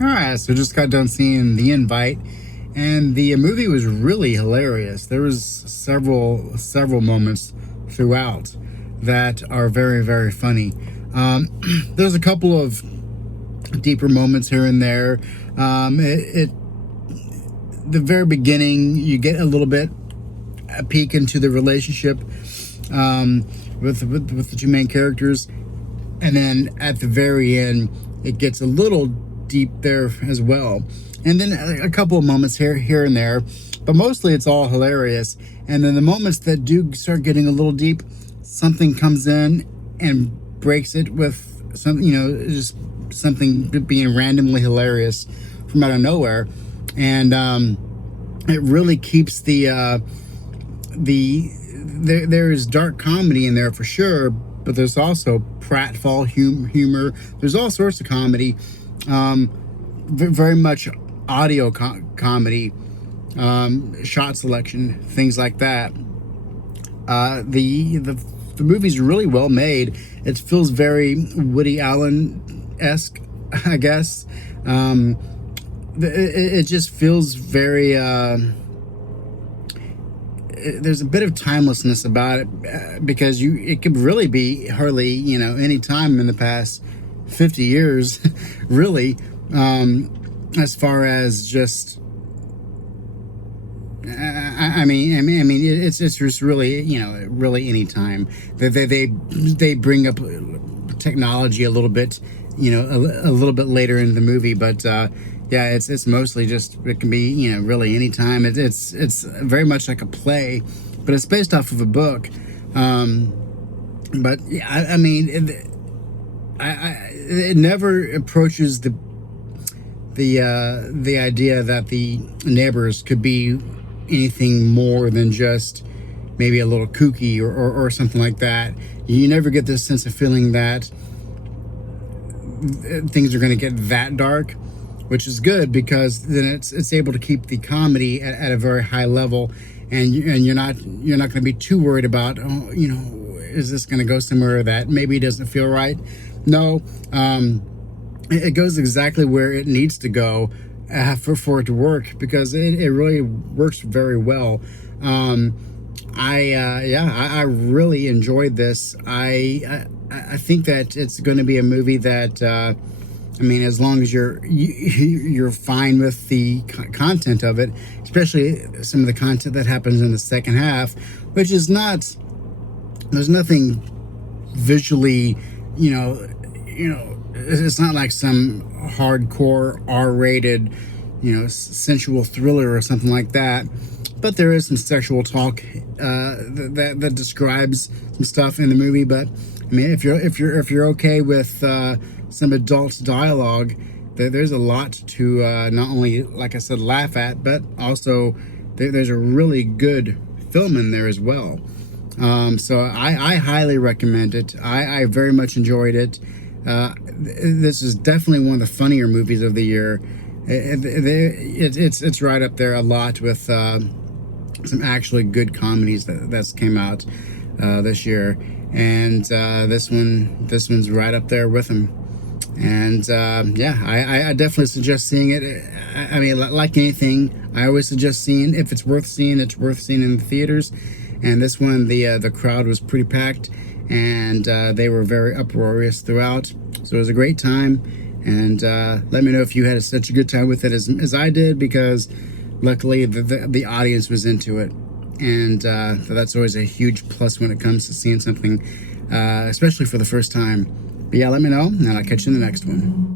All right, so just got done seeing The Invite, and the movie was really hilarious. There was several moments throughout that are very, very funny. There's a couple of deeper moments here and there. The very beginning, you get a little bit a peek into the relationship with the two main characters, and then at the very end, it gets a little deep there as well. And then a couple of moments here and there, but mostly it's all hilarious. And then the moments that do start getting a little deep, something comes in and breaks it with something, just something being randomly hilarious from out of nowhere. And it really keeps there's dark comedy in there for sure, but there's also pratfall humor. There's all sorts of comedy, very much audio comedy, shot selection, things like that. The movie's really well made. It feels very Woody Allen-esque, I guess. It just feels very there's a bit of timelessness about it, because it could really be hardly any time in the past 50 years really, as far as just I mean it's just really really any time they bring up technology a little bit a little bit later in the movie, but yeah, it's mostly just, it can be really any time. It's very much like a play, but it's based off of a book. But yeah, I mean, it never approaches the idea that the neighbors could be anything more than just maybe a little kooky or something like that. You never get this sense of feeling that things are going to get that dark, which is good, because then it's able to keep the comedy at a very high level, and you're not going to be too worried about, is this going to go somewhere that maybe doesn't feel right? No, it goes exactly where it needs to go for it to work, because it really works very well. I really enjoyed this. I think that it's going to be a movie that as long as you're fine with the content of it, especially some of the content that happens in the second half, which is not, there's nothing visually, it's not like some hardcore R-rated, sensual thriller or something like that. But there is some sexual talk that describes some stuff in the movie. But I mean, if you're okay with some adult dialogue, there's a lot to not only, like I said, laugh at, but also there's a really good film in there as well. So I highly recommend it. I very much enjoyed it. This is definitely one of the funnier movies of the year. It's right up there a lot with some actually good comedies that's came out this year, and this one's right up there with them. And yeah, I definitely suggest seeing it. I mean, like anything, I always suggest seeing, if it's worth seeing, it's worth seeing in the theaters. And this one, the crowd was pretty packed, and they were very uproarious throughout. So it was a great time. And let me know if you had such a good time with it as I did, because luckily the audience was into it. And so that's always a huge plus when it comes to seeing something, especially for the first time. But yeah, let me know, and I'll catch you in the next one.